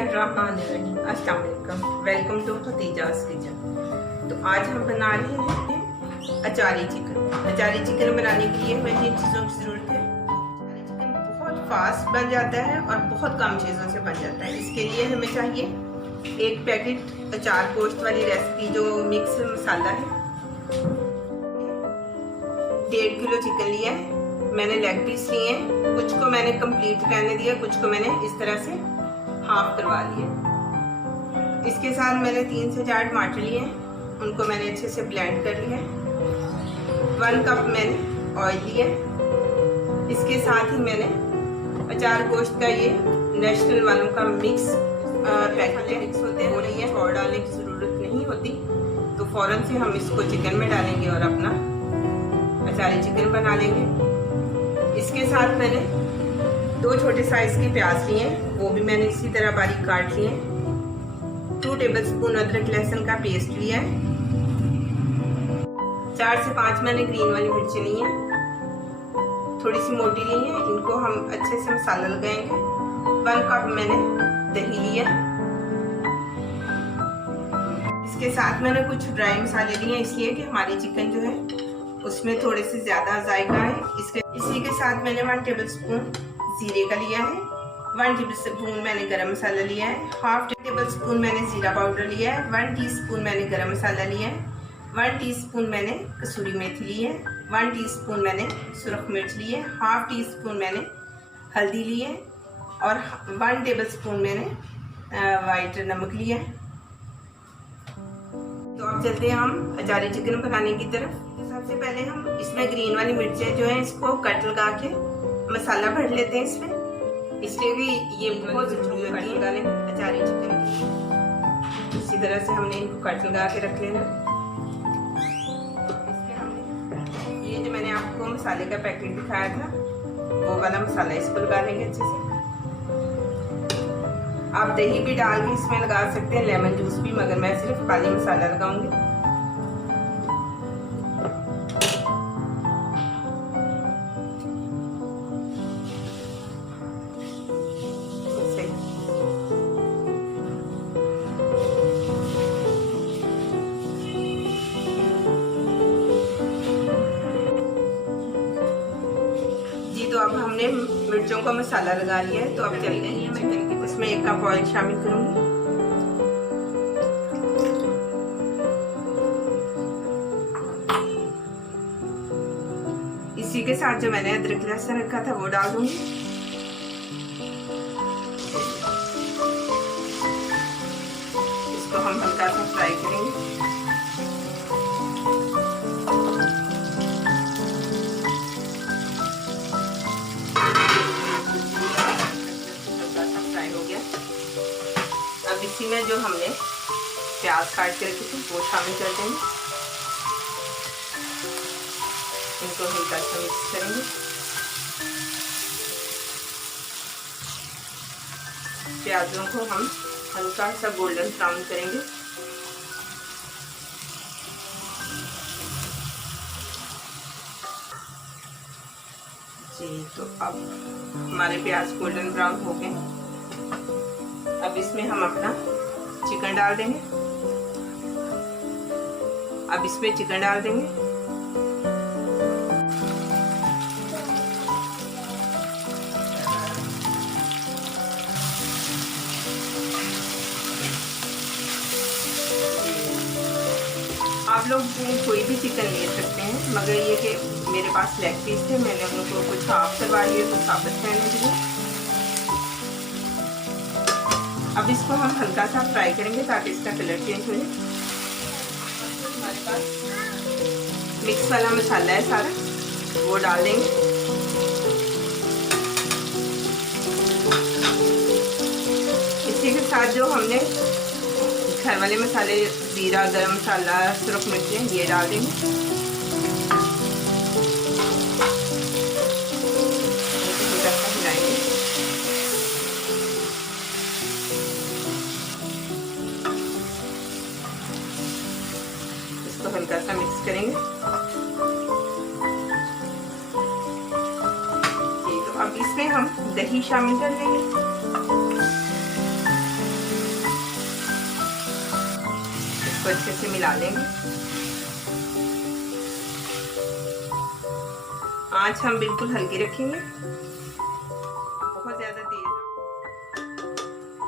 बिस्मिल्लाहिर्रहमानिर्रहीम। अस्सलाम वालेकुम। Welcome to Khatija's kitchen. तो आज हम बना रहे हैं अचारी चिकन। अचारी चिकन बनाने के लिए हमें जिन चीज़ों की ज़रूरत है, अचारी चिकन बहुत फास्ट बन जाता है और बहुत कम चीज़ों से बन जाता है। इसके लिए हमें चाहिए एक पैकेट अचार गोश्त वाली रेसिपी जो मिक्स मसाला है। 1.5 किलो चिकन लिया है। मैंने लेग पीस लिए हैं, कुछ को मैंने कंप्लीट रहने दिया, कुछ को मैंने इस तरह से हाफ करवा लिया। इसके साथ मैंने 3 से 4 टमाटर लिए हैं, उनको मैंने अच्छे से ब्लेंड कर लिया है। 1 कप मैंने ऑयल लिया है। इसके साथ ही मैंने अचार गोश्त का ये नेशनल वालों का मिक्स पैकेट मिक्स होते हैं, नहीं है और डालने की ज़रूरत नहीं होती। तो फ़ौरन से हम इसको चिकन में डालेंगे और अपना अचारी चिकन बना लेंगे। इसके साथ मैंने 2 छोटे साइज के प्याज लिए हैं, वो भी मैंने इसी तरह बारीक काट लिए हैं। 2 टेबलस्पून अदरक लहसुन का पेस्ट लिया है। 4 से 5 मैंने ग्रीन वाली मिर्ची ली हैं, थोड़ी सी मोटी ली है। इनको हम अच्छे से मसाला लगाएंगे। 1 कप मैंने दही लिया। इसके साथ मैंने कुछ ड्राई मसाले लिए हैं, इसलिए कि हमारी चिकन जो है उसमें थोड़े से ज़्यादा जायका है। इसी के साथ मैंने 1 टेबलस्पून जीरे का लिया है। 1 टेबलस्पून मैंने गरम मसाला लिया है। 1/2 टेबलस्पून मैंने जीरा पाउडर लिया है। 1 टीस्पून मैंने गरम मसाला लिया है। 1 टीस्पून मैंने कसूरी मेथी ली है। 1 टीस्पून मैंने सुरख मिर्च ली है। 1/2 टीस्पून मैंने हल्दी ली है और 1 टेबलस्पून मैंने वाइट नमक लिया है। तो अब चलते हैं हम अचारी चिकन बनाने की तरफ। सबसे पहले हम इसमें ग्रीन वाली मिर्चें जो है इसको कट लगा के मसाला भर लेते हैं इसमें, इसलिए कि ये बहुत ज़रूरी होती है लगाने अचारी चिकन। इसी तरह से हमने इनको कट लगा के रख लेना। इसमें हमने ये जो मैंने आपको मसाले का पैकेट दिखाया था वो वाला मसाला इसको लगा लेंगे अच्छे से। आप दही भी डाल के इसमें लगा सकते हैं, लेमन जूस भी, मगर मैं सिर्फ काली मसाला लगाऊंगी। तो अब हमने मिर्चों का मसाला लगा लिया है, तो अब चल रही है मैं उसमें 1 कप ऑयल शामिल करूंगी। इसी के साथ जो मैंने अदरक लहसुन रखा था वो डाल दूंगी। इसको हम हल्का सा फ्राई करेंगे। अब इसी में जो हमने प्याज काट के रखे थे वो शामिल कर देंगे। इनको हल्का सा मिक्स करेंगे। प्याजों को हम हल्का सा गोल्डन ब्राउन करेंगे। जी तो अब हमारे प्याज गोल्डन ब्राउन हो गए। अब इसमें हम अपना चिकन डाल देंगे। अब इसमें चिकन डाल देंगे। आप लोग कोई भी चिकन ले सकते हैं, मगर ये कि मेरे पास लेग पीस थे, मैंने उनको कुछ हाफ करवा लिए तो साबित रहने दिए। अब इसको हम हल्का सा फ्राई करेंगे ताकि इसका कलर चेंज हो जाए। हमारे पास मिक्स वाला मसाला है सारा, वो डाल देंगे। इसी के साथ जो हमने घर वाले मसाले, जीरा, गरम मसाला, सुरख मिर्च, ये डाल देंगे। हल्का सा मिक्स करेंगे। तो अब इसमें हम दही शामिल कर देंगे। अच्छे से मिला लेंगे। आंच हम बिल्कुल हल्की रखेंगे, बहुत ज़्यादा तेज।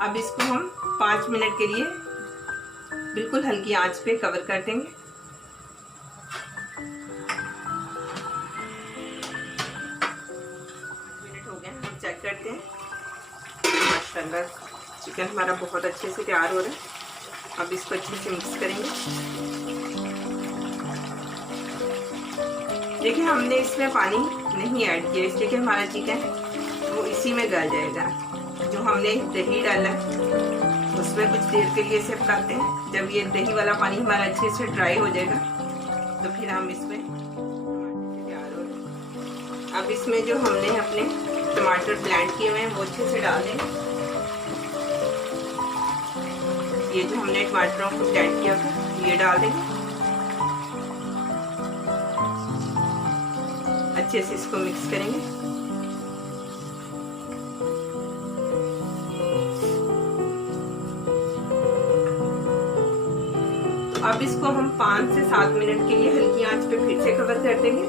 अब इसको हम 5 मिनट के लिए बिल्कुल हल्की आंच पे कवर कर देंगे। मिनट हो गए, हम चेक करते हैं। माशाल्लाह चिकन हमारा बहुत अच्छे से तैयार हो रहा है। अब इसको अच्छे से मिक्स करेंगे। देखिए हमने इसमें पानी नहीं ऐड किया, इसलिए कि हमारा चिकन वो इसी में गल जाएगा। जो हमने दही डाला उसमें कुछ देर के लिए इसे पकाते हैं। जब ये दही वाला पानी हमारा अच्छे से ड्राई हो जाएगा तो फिर हम इसमें तैयार हो गए। अब इसमें जो हमने अपने टमाटर ब्लेंड किए हुए हैं वो अच्छे से डाल देंगे। ये जो हमने टमाटरों को ब्लेंड किया था ये डाल देंगे। अच्छे से इसको मिक्स करेंगे। अब इसको हम 5 से 7 मिनट के लिए हल्की आंच पे फिर से कवर कर देंगे,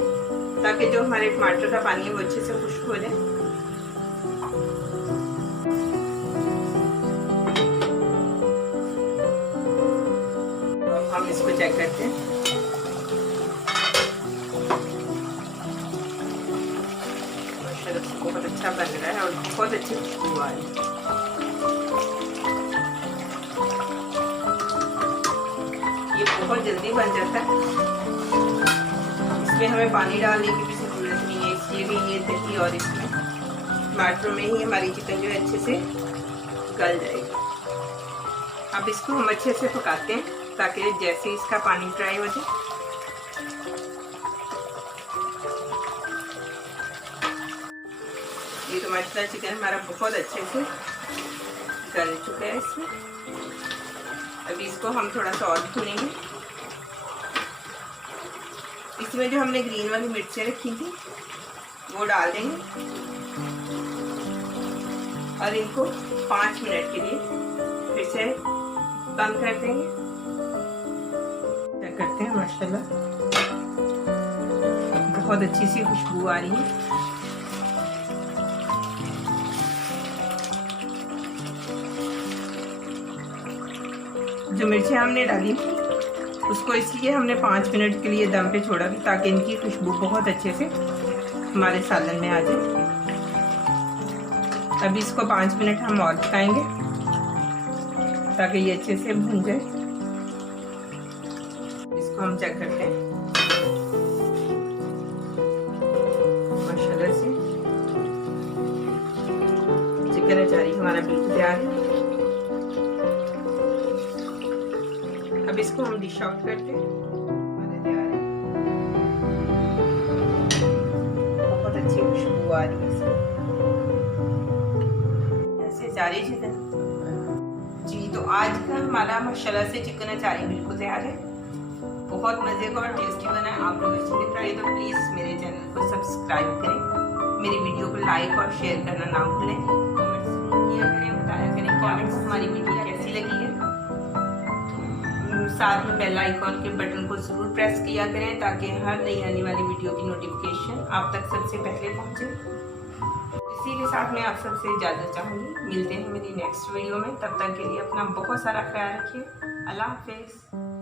ताकि जो हमारे टमाटर का पानी है वो अच्छे से खुश्क हो जाए। अब हम इसको चेक करते हैं। माशाल्लाह बहुत अच्छा बन रहा है और बहुत अच्छी खुशबू आ रही है। बहुत जल्दी बन जाता है। इसमें हमें पानी डालने की भी ज़रूरत नहीं है, इसलिए भी ये दही और इसमें टमाटर में ही हमारी चिकन जो है अच्छे से गल जाएगी। अब इसको हम अच्छे से पकाते हैं ताकि जैसे इसका पानी ड्राई हो जाए। ये तो माशाल्लाह चिकन हमारा बहुत अच्छे से गल चुका है इसमें। अभी इसको हम थोड़ा सा और भूनेंगे। इसमें जो हमने ग्रीन वाली मिर्चें रखी थी वो डाल देंगे और इनको 5 मिनट के लिए फिर से बंद कर देंगे। क्या करते हैं, माशाल्लाह बहुत अच्छी सी खुशबू आ रही है। जो मिर्चें हमने डाली थी उसको इसलिए हमने 5 मिनट के लिए दम पे छोड़ा था ताकि इनकी खुशबू बहुत अच्छे से हमारे सालन में आ जाए। अभी इसको 5 मिनट हम और पकाएंगे ताकि ये अच्छे से भुन जाए। इसको हम चेक करते हैं। माशाल्लाह से चिकन अचारी हमारा बिल्कुल तैयार है। अब इसको हम डिश आउट करते हैं। बहुत अच्छी खुशबू आ रही है इसमें। ऐसे अचारी चिकन जी, तो आज का हमारा माशाल्लाह से चिकन अचारी बिल्कुल तैयार है। बहुत मजे का और टेस्टी बना है। आप लोग इसमें ट्राई तो प्लीज़ मेरे चैनल को सब्सक्राइब करें, मेरी वीडियो को लाइक और शेयर करना ना भूलें। कमेंट्स किया करें, बताया करें कमेंट्स हमारी वीडियो कैसी लगी है। साथ में बेल आइकॉन के बटन को ज़रूर प्रेस किया करें ताकि हर नई आने वाली वीडियो की नोटिफिकेशन आप तक सबसे पहले पहुंचे। इसी के साथ मैं आप सबसे इजाज़त चाहूँगी। मिलते हैं मेरी नेक्स्ट वीडियो में। तब तक के लिए अपना बहुत सारा ख्याल रखिए। अल्लाह हाफिज़।